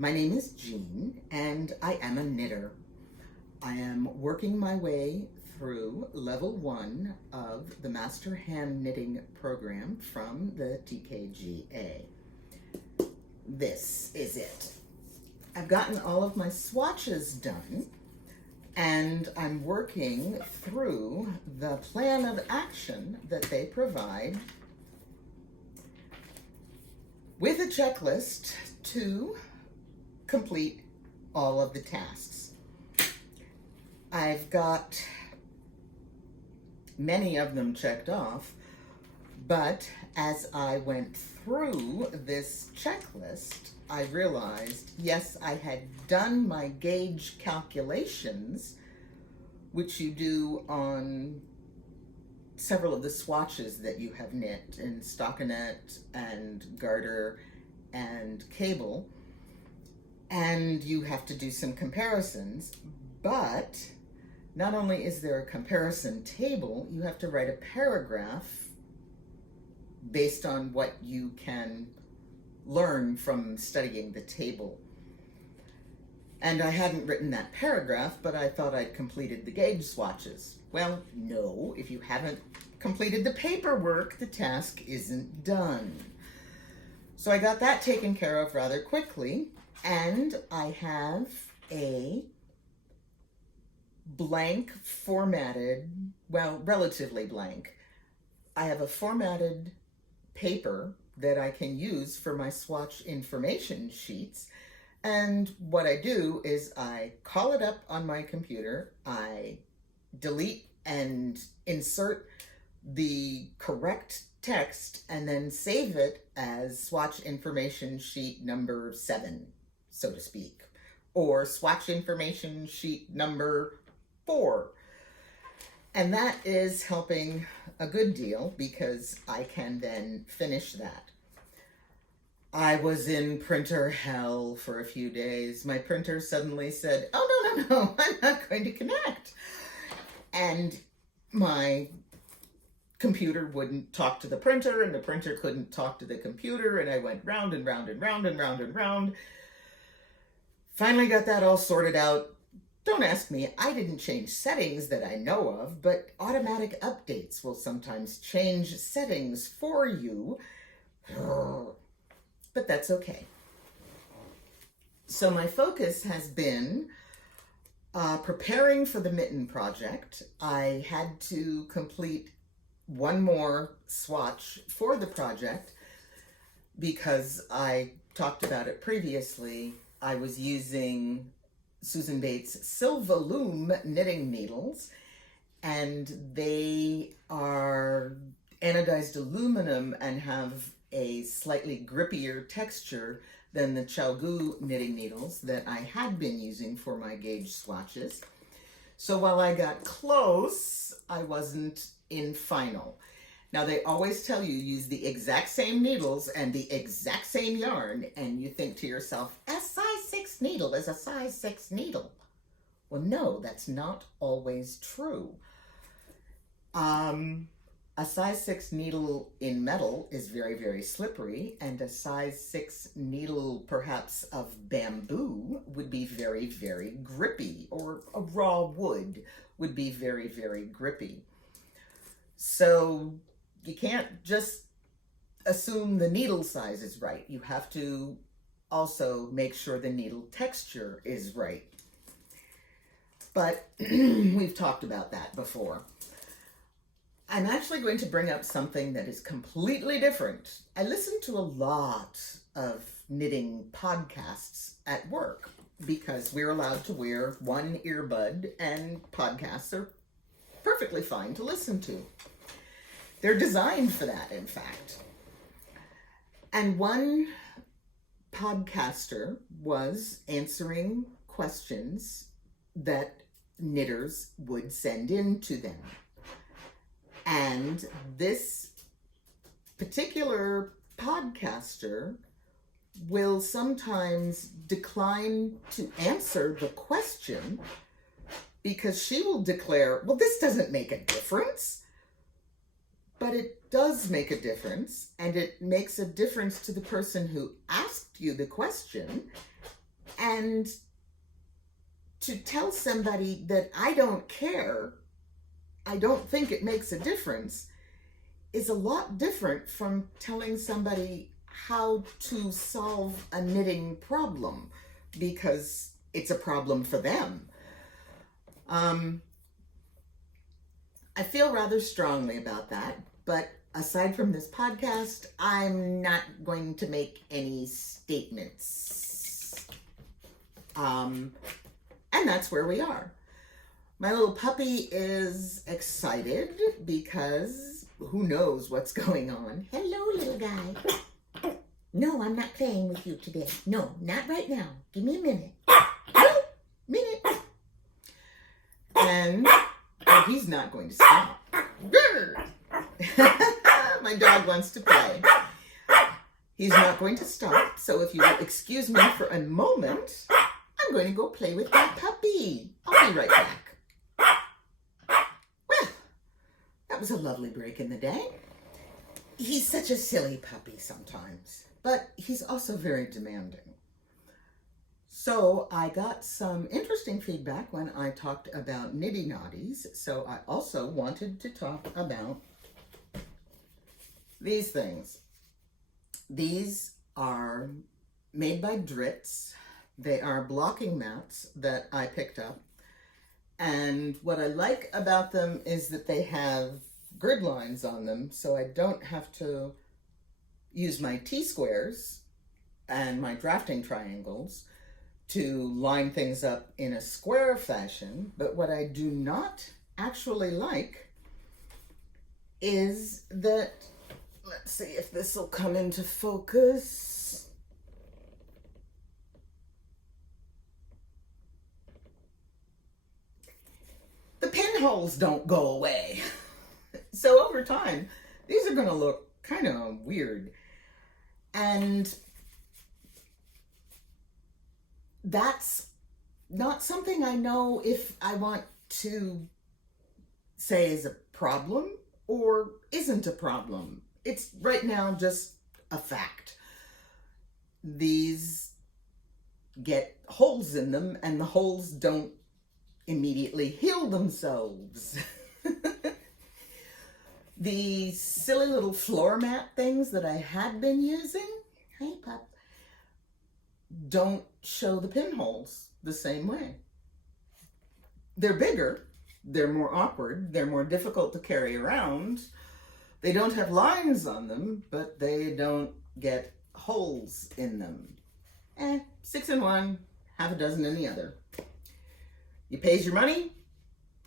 My name is Jean, and I am a knitter. I am working my way through level 1 of the Master Hand Knitting program from the TKGA. This is it. I've gotten all of my swatches done, and I'm working through the plan of action that they provide with a checklist to complete all of the tasks. I've got many of them checked off, but as I went through this checklist, I realized, yes, I had done my gauge calculations, which you do on several of the swatches that you have knit in stockinette and garter and cable, and you have to do some comparisons. But not only is there a comparison table, you have to write a paragraph based on what you can learn from studying the table. And I hadn't written that paragraph, but I thought I'd completed the gauge swatches. Well, no, if you haven't completed the paperwork, the task isn't done. So I got that taken care of rather quickly, and I have a blank formatted, well, relatively blank. I have a formatted paper that I can use for my swatch information sheets. And what I do is I call it up on my computer, I delete and insert the correct text, and then save it as swatch information sheet number 7, so to speak, or swatch information sheet number 4. And that is helping a good deal because I can then finish that. I was in printer hell for a few days. My printer suddenly said, oh, no, I'm not going to connect. And my computer wouldn't talk to the printer, and the printer couldn't talk to the computer, and I went round and round and round and round and round. Finally got that all sorted out. Don't ask me, I didn't change settings that I know of, but automatic updates will sometimes change settings for you. But that's okay. So my focus has been preparing for the mitten project. I had to complete one more swatch for the project because I talked about it previously. I was using Susan Bates Silvalume knitting needles, and they are anodized aluminum and have a slightly grippier texture than the Chalgu knitting needles that I had been using for my gauge swatches. So while I got close, I wasn't in final. Now they always tell you use the exact same needles and the exact same yarn, and you think to yourself, a size 6 needle is a size 6 needle. Well, no, that's not always true. A size 6 needle in metal is very, very slippery, and a size 6 needle, perhaps of bamboo, would be very, very grippy, or a raw wood would be very, very grippy. So you can't just assume the needle size is right. You have to also make sure the needle texture is right. But we've talked about that before. I'm actually going to bring up something that is completely different. I listen to a lot of knitting podcasts at work because we're allowed to wear one earbud, and podcasts are perfectly fine to listen to. They're designed for that, in fact. And one podcaster was answering questions that knitters would send in to them. And this particular podcaster will sometimes decline to answer the question because she will declare, well, this doesn't make a difference. But it does make a difference, and it makes a difference to the person who asked you the question, And to tell somebody that I don't care, I don't think it makes a difference, is a lot different from telling somebody how to solve a knitting problem because it's a problem for them. I feel rather strongly about that, but aside from this podcast, I'm not going to make any statements. And that's where we are. My little puppy is excited because who knows what's going on. Hello, little guy. No, I'm not playing with you today. No, not right now. Give me a minute. Minute. And he's not going to stop. My dog wants to play. He's not going to stop, so if you will excuse me for a moment, I'm going to go play with my puppy. I'll be right back. Well, that was a lovely break in the day. He's such a silly puppy sometimes, but he's also very demanding. So I got some interesting feedback when I talked about nitty naughties, so I also wanted to talk about these things. These are made by Dritz. They are blocking mats that I picked up. And what I like about them is that they have grid lines on them, so I don't have to use my T-squares and my drafting triangles to line things up in a square fashion. But what I do not actually like is that, let's see if this will come into focus. The pinholes don't go away. So over time, these are going to look kind of weird. And that's not something I know if I want to say is a problem or isn't a problem. It's right now just a fact. These get holes in them and the holes don't immediately heal themselves. The silly little floor mat things that I had been using, hey pup, don't show the pinholes the same way. They're bigger, they're more awkward, they're more difficult to carry around. They don't have lines on them, but they don't get holes in them. 6 in one, half a dozen in the other. You pays your money,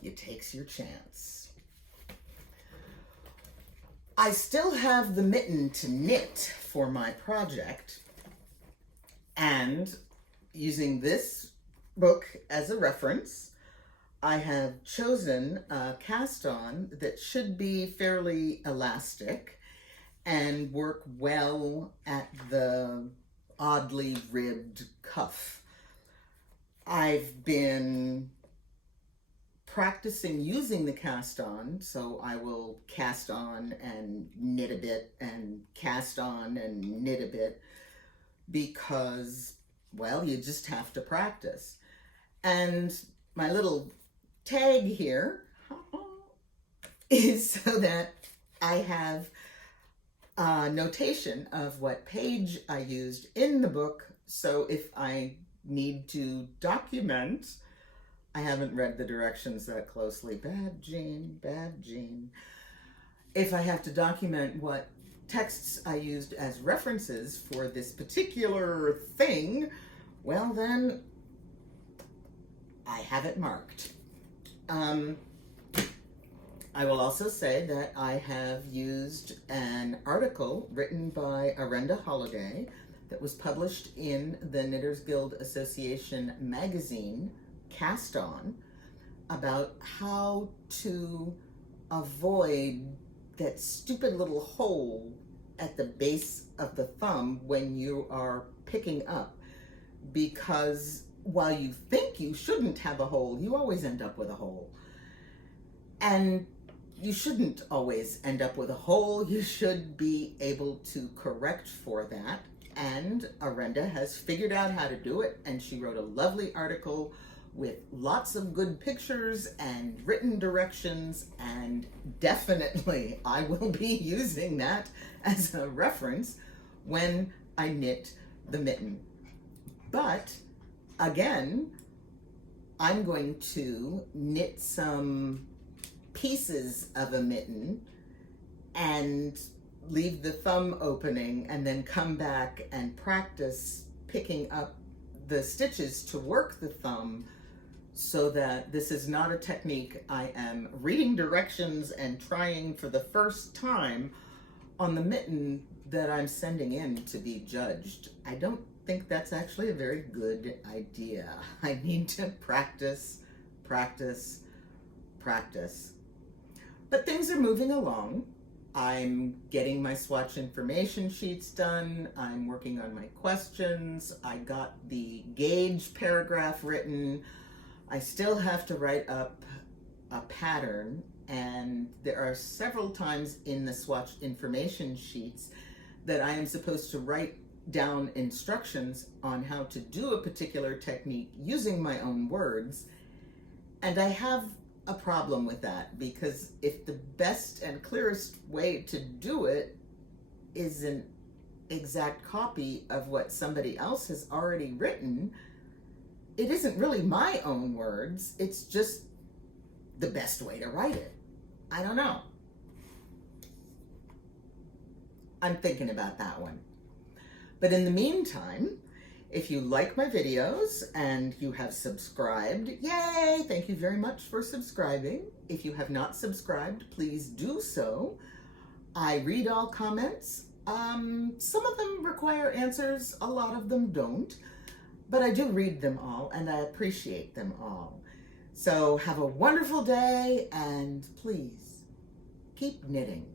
you takes your chance. I still have the mitten to knit for my project, and using this book as a reference, I have chosen a cast-on that should be fairly elastic and work well at the oddly ribbed cuff. I've been practicing using the cast-on, so I will cast on and knit a bit and cast on and knit a bit because, well, you just have to practice. And my little tag here is so that I have a notation of what page I used in the book, so if I need to document, I haven't read the directions that closely. Bad Jean, bad Jean. If I have to document what texts I used as references for this particular thing, well then, I have it marked. I will also say that I have used an article written by Arenda Holiday that was published in the Knitters Guild Association magazine, Cast On, about how to avoid that stupid little hole at the base of the thumb when you are picking up, because while you think you shouldn't have a hole, you always end up with a hole. And you shouldn't always end up with a hole. You should be able to correct for that. And Arenda has figured out how to do it, and she wrote a lovely article with lots of good pictures and written directions, and definitely I will be using that as a reference when I knit the mitten. But again, I'm going to knit some pieces of a mitten and leave the thumb opening and then come back and practice picking up the stitches to work the thumb, so that this is not a technique I am reading directions and trying for the first time on the mitten that I'm sending in to be judged. I don't think that's actually a very good idea. I need to practice, practice, practice. But things are moving along. I'm getting my swatch information sheets done. I'm working on my questions. I got the gauge paragraph written. I still have to write up a pattern, and there are several times in the swatch information sheets that I am supposed to write down instructions on how to do a particular technique using my own words. And I have a problem with that, because if the best and clearest way to do it is an exact copy of what somebody else has already written, it isn't really my own words, it's just the best way to write it. I don't know. I'm thinking about that one. But in the meantime, if you like my videos and you have subscribed, yay! Thank you very much for subscribing. If you have not subscribed, please do so. I read all comments. Some of them require answers, a lot of them don't. But I do read them all, and I appreciate them all. So have a wonderful day, and please keep knitting.